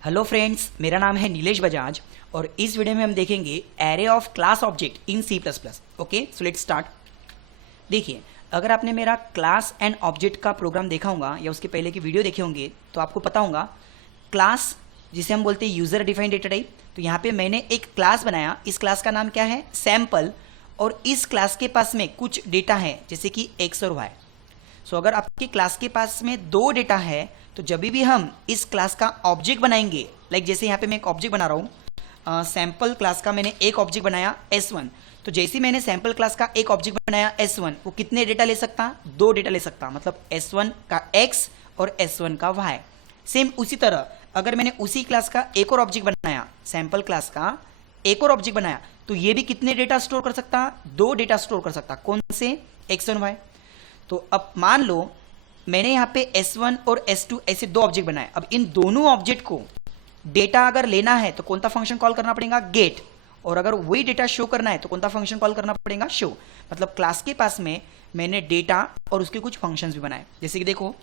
Hello friends, मेरा नाम है नीलेश बजाज और इस वीडियो में हम देखेंगे array of class object in C plus plus. Okay, so let's start. देखिए, अगर आपने मेरा क्लास एंड ऑब्जेक्ट का प्रोग्राम देखा होगा या उसके पहले की वीडियो देखे होंगे तो आपको पता होगा क्लास जिसे हम बोलते हैं यूजर डिफाइंड डेटा टाइप। तो यहाँ पे मैंने एक क्लास बनाया, इस क्लास का नाम क्या है, सैम्पल। और इस क्लास के पास में कुछ डेटा है जैसे कि एक्स और वाई। सो अगर आपके क्लास के पास में दो डेटा है तो जब भी हम इस क्लास का ऑब्जेक्ट बनाएंगे, लाइक जैसे यहाँ पे मैं एक ऑब्जेक्ट बना रहा हूँ, सैम्पल क्लास का मैंने एक ऑब्जेक्ट बनाया S1। तो जैसे ही मैंने सैम्पल क्लास का एक ऑब्जेक्ट बनाया S1, वो कितने डेटा ले सकता, दो डेटा ले सकता, मतलब S1 का X और S1 का Y। सेम उसी तरह अगर मैंने उसी क्लास का एक और ऑब्जेक्ट बनाया, सैम्पल क्लास का एक और ऑब्जेक्ट बनाया, तो ये भी कितने डेटा स्टोर कर सकता, दो डेटा स्टोर कर सकता। कौन से, X और Y। तो अब मान लो मैंने यहाँ पे S1 और S2 ऐसे दो ऑब्जेक्ट बनाए। अब इन दोनों ऑब्जेक्ट को डेटा अगर लेना है तो कौन सा फंक्शन कॉल करना पड़ेगा, गेट। और अगर वही डेटा शो करना है तो कौन सा फंक्शन कॉल करना पड़ेगा, शो। मतलब क्लास के पास में मैंने डेटा और उसके कुछ फंक्शंस भी बनाए। जैसे कि देखो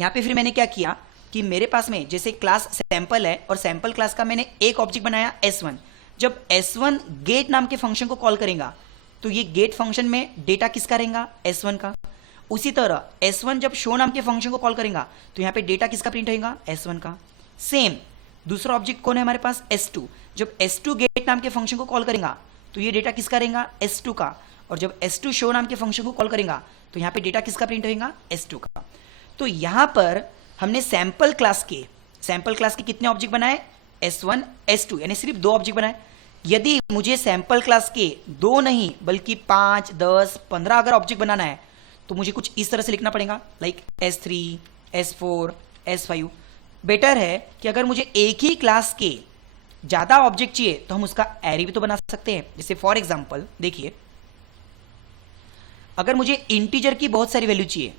यहाँ पे फिर मैंने क्या किया कि मेरे पास में जैसे क्लास सैंपल है और सैंपल क्लास का मैंने एक ऑब्जेक्ट बनाया S1। जब S1 गेट नाम के फंक्शन को कॉल करेगा तो ये गेट फंक्शन में डेटा किसका रहेगा, S1 का। उसी तरह S1 जब शो नाम के फंक्शन को कॉल करेगा तो यहाँ पे डेटा किसका प्रिंट होगा, S1 का। सेम दूसरा ऑब्जेक्ट कौन है हमारे पास, S2। जब S2 गेट नाम के फंक्शन को कॉल करेगा तो ये डेटा किसका रहेगा, S2 का। और जब S2 शो नाम के फंक्शन को कॉल करेगा तो यहाँ पे डेटा किसका प्रिंट होगा, S2 का। तो यहाँ पर हमने सैंपल क्लास के कितने ऑब्जेक्ट बनाए, S1 S2, यानी सिर्फ दो ऑब्जेक्ट बनाए। यदि मुझे सैंपल क्लास के दो नहीं बल्कि 5, 10, 15 अगर ऑब्जेक्ट बनाना है तो मुझे कुछ इस तरह से लिखना पड़ेगा, like S3, S4, S5। Better है कि अगर मुझे एक ही क्लास के ज्यादा ऑब्जेक्ट चाहिए तो हम उसका एरे भी तो बना सकते हैं। जैसे फॉर एग्जांपल देखिए, अगर मुझे इंटीजर की बहुत सारी वैल्यू चाहिए,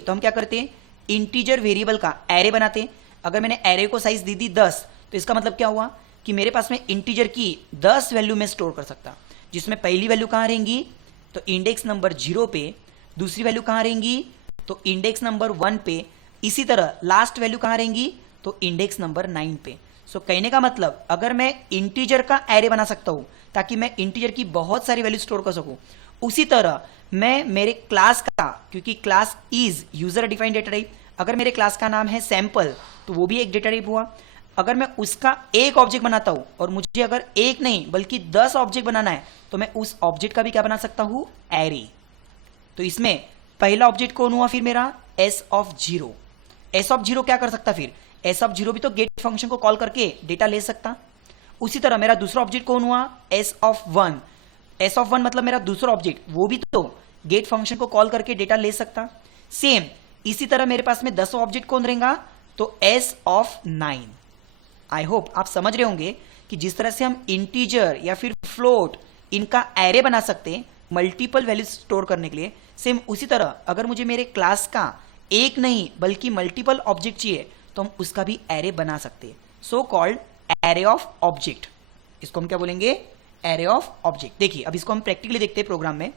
तो हम क्या करते हैं, इंटीजर वेरिएबल का एरे बनाते हैं। अगर मैंने एरे को साइज दी 10, तो इसका मतलब क्या हुआ कि मेरे पास में इंटीजर की 10 वैल्यू में स्टोर कर सकता, जिसमें पहली वैल्यू कहां रहेंगी, तो इंडेक्स नंबर 0 पे। दूसरी वैल्यू कहां रहेंगी, तो इंडेक्स नंबर 1 पे। इसी तरह लास्ट वैल्यू कहां रहेंगी, तो इंडेक्स नंबर 9 पे। सो कहने का मतलब अगर मैं इंटीजर का एरे बना सकता हूं ताकि मैं इंटीजर की बहुत सारी वैल्यू स्टोर कर सकूं, उसी तरह मैं मेरे क्लास का, क्योंकि class is user defined data type, अगर मेरे क्लास का नाम है सैंपल तो वो भी एक डेटा टाइप हुआ। अगर मैं उसका एक ऑब्जेक्ट बनाता हूं और मुझे अगर एक नहीं बल्कि 10 ऑब्जेक्ट बनाना है तो मैं उस ऑब्जेक्ट का भी क्या बना सकता हूं, एरे। तो इसमें पहला ऑब्जेक्ट कौन हुआ फिर मेरा, S ऑफ 0। S ऑफ 0 क्या कर सकता, फिर S ऑफ 0 भी तो गेट फंक्शन को कॉल करके डेटा ले सकता। उसी तरह मेरा दूसरा ऑब्जेक्ट कौन हुआ, S ऑफ 1। S ऑफ 1 मतलब मेरा दूसरा ऑब्जेक्ट, वो भी तो गेट फंक्शन को कॉल करके डेटा ले सकता। सेम इसी तरह मेरे पास में 10 ऑब्जेक्ट कौन रहेगा, तो S ऑफ 9। आई होप आप समझ रहे होंगे कि जिस तरह से हम इंटीजर या फिर फ्लोट इनका एरे बना सकते हैं मल्टीपल वैल्यू स्टोर करने के लिए, सेम उसी तरह अगर मुझे मेरे क्लास का एक नहीं बल्कि मल्टीपल ऑब्जेक्ट चाहिए तो हम उसका भी एरे बना सकते हैं। So called array of object. इसको हम क्या बोलेंगे, एरे ऑफ ऑब्जेक्ट। देखिए अब इसको हम प्रैक्टिकली देखते हैं प्रोग्राम में।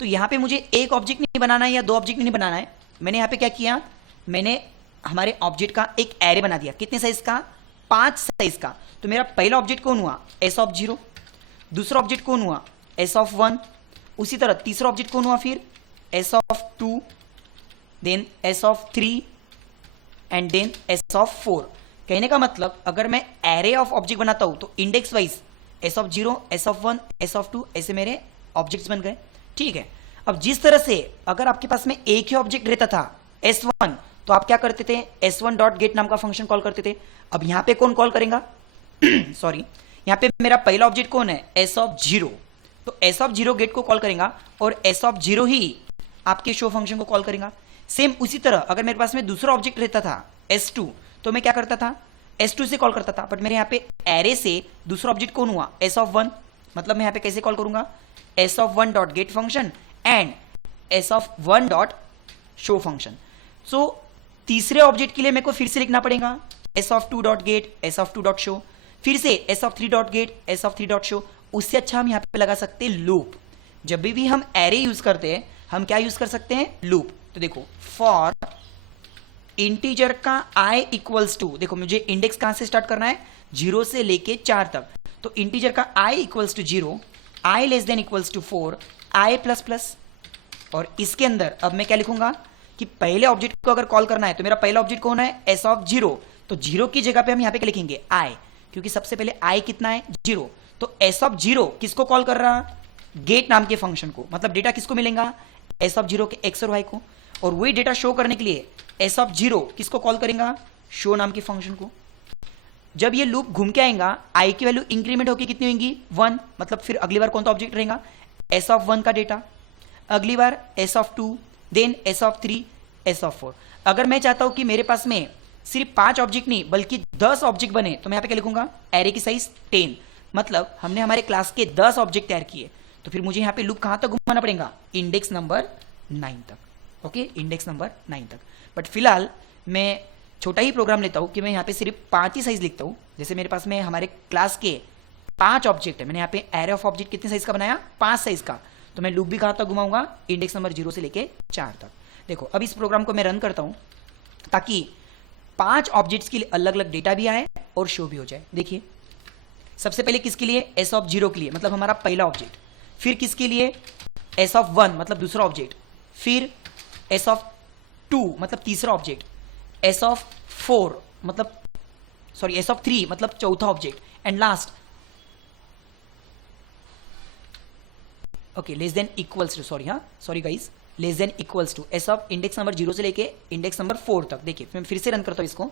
तो यहाँ पे मुझे एक ऑब्जेक्ट नहीं बनाना है या दो ऑब्जेक्ट नहीं बनाना है। मैंने यहाँ पे क्या किया, मैंने हमारे ऑब्जेक्ट का एक एरे बना दिया। कितने साइज का, 5 साइज का। तो मेरा पहला ऑब्जेक्ट कौन हुआ, S ऑफ 0। दूसरा ऑब्जेक्ट कौन हुआ, S ऑफ 1। उसी तरह तीसरा ऑब्जेक्ट कौन हुआ फिर, S of 2, then S of 3 and then S of 4। कहने का मतलब अगर मैं एरे ऑफ ऑब्जेक्ट बनाता हूं तो index wise S of 0, S of 1, S of 2 ऐसे मेरे ऑब्जेक्ट्स बन गए। ठीक है, अब जिस तरह से अगर आपके पास में एक ही ऑब्जेक्ट रहता था S1, तो आप क्या करते थे, S1 डॉट गेट नाम का फंक्शन कॉल करते थे। अब यहां पे कौन कॉल करेगा सॉरी, यहां पे मेरा पहला ऑब्जेक्ट कौन है, S ऑफ 0। तो S ऑफ 0 गेट को कॉल करेगा और S ऑफ 0 ही आपके शो फंक्शन को कॉल करेगा। सेम उसी तरह अगर मेरे पास में दूसरा ऑब्जेक्ट रहता था S2, तो मैं क्या करता था, S2 से कॉल करता था। बट मेरे यहाँ पे एरे से दूसरा ऑब्जेक्ट कौन हुआ, S ऑफ 1। मतलब मैं यहाँ पे कैसे कॉल करूंगा, S of 1 dot get function and S of 1 dot show function. So तीसरे ऑब्जेक्ट के लिए मेरे को फिर से लिखना पड़ेगा S of 2 dot gate, S of 2 dot show, फिर से S of 3 dot gate, S of 3 dot show. उससे अच्छा हम यहाँ पे लगा सकते हैं लूप। जब भी हम एरे यूज करते हैं हम क्या यूज कर सकते हैं, लूप। तो देखो फॉर इंटीजर का i इक्वल्स टू, देखो मुझे इंडेक्स कहां से स्टार्ट करना है, 0 से लेके 4 तक, तो इंटीजर का i equals to 0, i less than equals to 4, i plus plus, और इसके अंदर अब मैं क्या लिखूंगा कि पहले ऑब्जेक्ट को अगर कॉल करना है तो मेरा पहला ऑब्जेक्ट कौन है, s ऑफ 0, तो 0 की जगह पे हम यहां पे क्या लिखेंगे, i, क्योंकि सबसे पहले i कितना है, 0, तो s ऑफ 0 किसको कॉल कर रहा, गेट नाम के फंक्शन को, मतलब डेटा किसको मिलेगा, s ऑफ 0 के x और y को, और वही डेटा शो करने के लिए s ऑफ 0 किसको कॉल करेगा, शो नाम के फंक्शन को। जब ये लूप घूम के आएगा, i की वैल्यू इंक्रीमेंट होकर कितनी होगी, 1, मतलब फिर अगली बार कौन सा ऑब्जेक्ट रहेगा, s ऑफ 1 का डेटा, अगली बार s of 2, then s of 3, s of 4। अगर मैं चाहता हूं कि मेरे पास में सिर्फ 5 ऑब्जेक्ट नहीं बल्कि 10 ऑब्जेक्ट बने, तो मैं यहां पे क्या लिखूंगा, एरे की साइज 10, मतलब हमने हमारे क्लास के 10 ऑब्जेक्ट तैयार किए, तो फिर मुझे यहां पे लूप कहां तक घुमाना पड़ेगा, इंडेक्स नंबर 9 तक। ओके, इंडेक्स नंबर 9 तक। बट फिलहाल मैं छोटा ही प्रोग्राम लेता हूं कि मैं यहां पे सिर्फ 5 ही साइज लिखता हूं। जैसे मेरे पास में हमारे क्लास के 5 ऑब्जेक्ट है, मैंने यहाँ पे एरे ऑफ ऑब्जेक्ट कितने साइज का बनाया, 5 साइज का, तो मैं लूप भी कहां तक घुमाऊंगा, इंडेक्स नंबर 0 से लेके 4 तक। देखो अब इस प्रोग्राम को मैं रन करता हूं ताकि 5 ऑब्जेक्ट्स के लिए अलग अलग डेटा भी आए और शो भी हो जाए। देखिए सबसे पहले किसके लिए, s ऑफ 0 के लिए, मतलब हमारा पहला ऑब्जेक्ट, फिर किसके लिए, s ऑफ 1 मतलब दूसरा ऑब्जेक्ट, फिर s ऑफ 2 मतलब तीसरा ऑब्जेक्ट, s ऑफ 4 मतलब सॉरी s ऑफ 3 मतलब चौथा object, and last okay less than equals to, sorry guys, less than equals to s of index number 0 से लेके इंडेक्स नंबर 4 तक। देखिए मैं फिर से रन करता हूं इसको,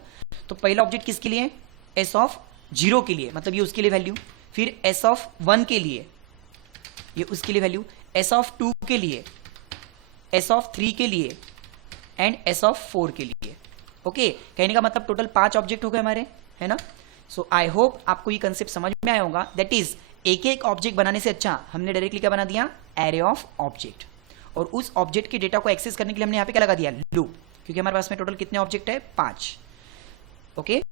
तो पहला ऑब्जेक्ट किसके लिए, s ऑफ 0 के लिए, मतलब ये उसके लिए वैल्यू, फिर s ऑफ 1 के लिए, ये उसके लिए वैल्यू, s ऑफ 2 के लिए, s ऑफ 3 के लिए, एंड s ऑफ 4 के लिए। ओके, कहने का मतलब टोटल 5 ऑब्जेक्ट हो गए हमारे, है ना। सो आई होप आपको ये कंसेप्ट समझ में आया होगा। दैट इज एक एक ऑब्जेक्ट बनाने से अच्छा हमने डायरेक्टली क्या बना दिया, एरे ऑफ ऑब्जेक्ट, और उस ऑब्जेक्ट के डेटा को एक्सेस करने के लिए हमने यहाँ पे क्या लगा दिया, लूप, क्योंकि हमारे पास में टोटल कितने ऑब्जेक्ट है, 5। ओके